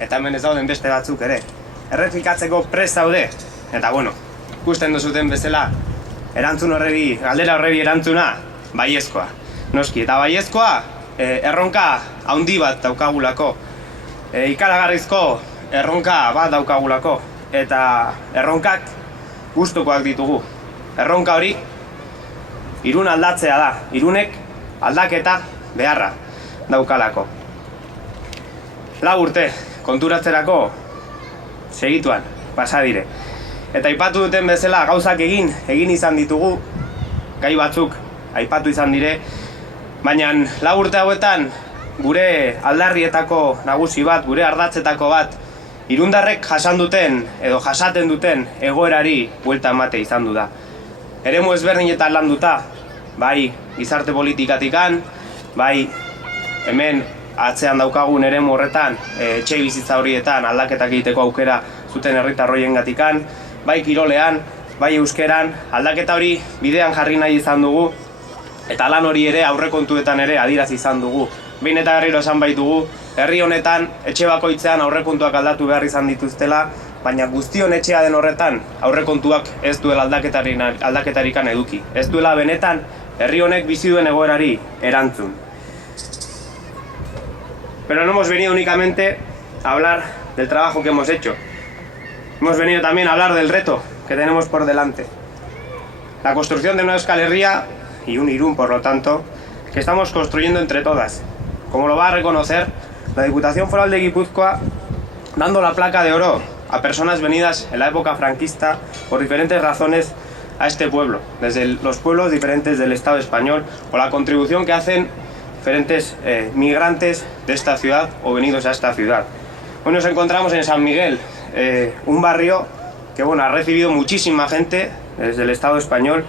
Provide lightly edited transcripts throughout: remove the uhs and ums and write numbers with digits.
eta hemen ez dauden beste batzuk ere. Errepikatzeko prest daude, eta bueno, ikusten duzuten bezala, galdera horrebi erantzuna, baiezkoa. Noski, eta baiezkoa, erronka handi bat daukagulako. Ikaragarrizko erronka bat daukagulako, eta erronkak gustukoak ditugu. Erronka hori, Irun aldatzea da, Irunek aldaketa beharra daukalako. 4 urte konturatzerako segituan pasa dire. Eta aipatu duten bezala gauzak egin izan ditugu, gai batzuk aipatu izan dire, baina 4 urte hauetan gure aldarrietako nagusi bat, gure ardatzetako bat, irundarrek jasaten duten egoerari buelta emate izan du da. Eremu ezberdinetan landuta, bai gizarte politikatikan, bai hemen atzean daukagun eremu horretan, etxe bizitza horietan aldaketak egiteko aukera zuten herritarroiengatikan, bai kirolean, bai euskeran, aldaketa hori bidean jarri nahi izan dugu, eta lan hori ere aurrekontuetan ere adierazi izan dugu. Behin eta berriro esan baitugu, herri honetan etxe bakoitzean aurrekontuak aldatu behar izan dituztela, baina guztion etxea den horretan aurrekontuak ez duela aldaketarikan eduki. Ez duela benetan herri honek bizi duen egoerari erantzun. Pero no hemos venido únicamente a hablar del trabajo que hemos hecho. Hemos venido también a hablar del reto que tenemos por delante. La construcción de una Euskal Herria y un Irún, por lo tanto, que estamos construyendo entre todas. Como lo va a reconocer la Diputación Foral de Guipúzcoa, dando la placa de oro a personas venidas en la época franquista por diferentes razones a este pueblo, desde los pueblos diferentes del Estado español, o la contribución que hacen diferentes migrantes de esta ciudad o venidos a esta ciudad. Hoy nos encontramos en San Miguel, un barrio que ha recibido muchísima gente desde el Estado español,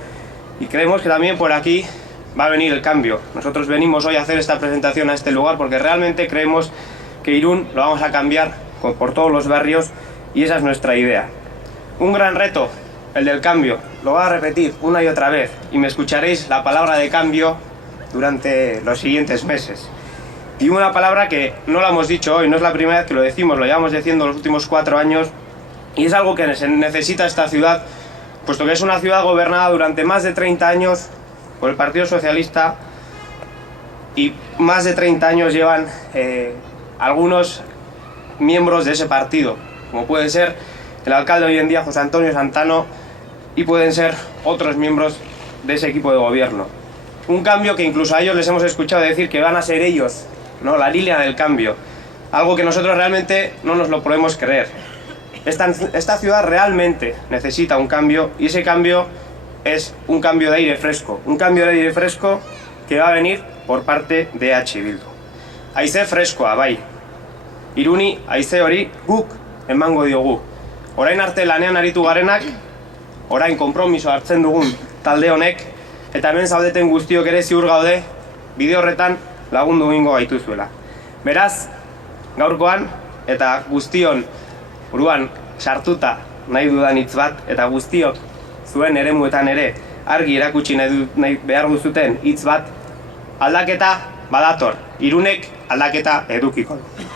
y creemos que también por aquí va a venir el cambio. Nosotros venimos hoy a hacer esta presentación a este lugar porque realmente creemos que Irún lo vamos a cambiar por todos los barrios, y esa es nuestra idea. Un gran reto, el del cambio. Lo voy a repetir una y otra vez, y me escucharéis la palabra de cambio durante los siguientes meses. Y una palabra que no la hemos dicho hoy, no es la primera vez que lo decimos, lo llevamos diciendo los últimos 4 años, y es algo que se necesita esta ciudad, puesto que es una ciudad gobernada durante más de 30 años por el Partido Socialista, y más de 30 años llevan algunos miembros de ese partido, como puede ser el alcalde hoy en día, José Antonio Santano, y pueden ser otros miembros de ese equipo de gobierno. Un cambio que incluso a ellos les hemos escuchado decir que van a ser ellos, ¿no?, la línea del cambio. Algo que nosotros realmente no nos lo podemos creer. Esta ciudad realmente necesita un cambio, y ese cambio es un cambio de aire fresco. Un cambio de aire fresco que va a venir por parte de EH Bildu. Haize freskoa, bai. Iruni haize hori guk emango diogu. Orain arte lanean aritu garenak, orain konpromiso hartzen dugun talde honek, eta hemen zaudeten guztiok ere ziur gaude bide horretan lagundu egingo gaituzuela. Beraz, gaurkoan eta guztion buruan sartuta nahi dudan hitz bat, eta guztiok zuen eremuetan ere argi erakutsi nahi behar duzuten hitz bat, aldaketa badator, Irunek aldaketa edukiko du.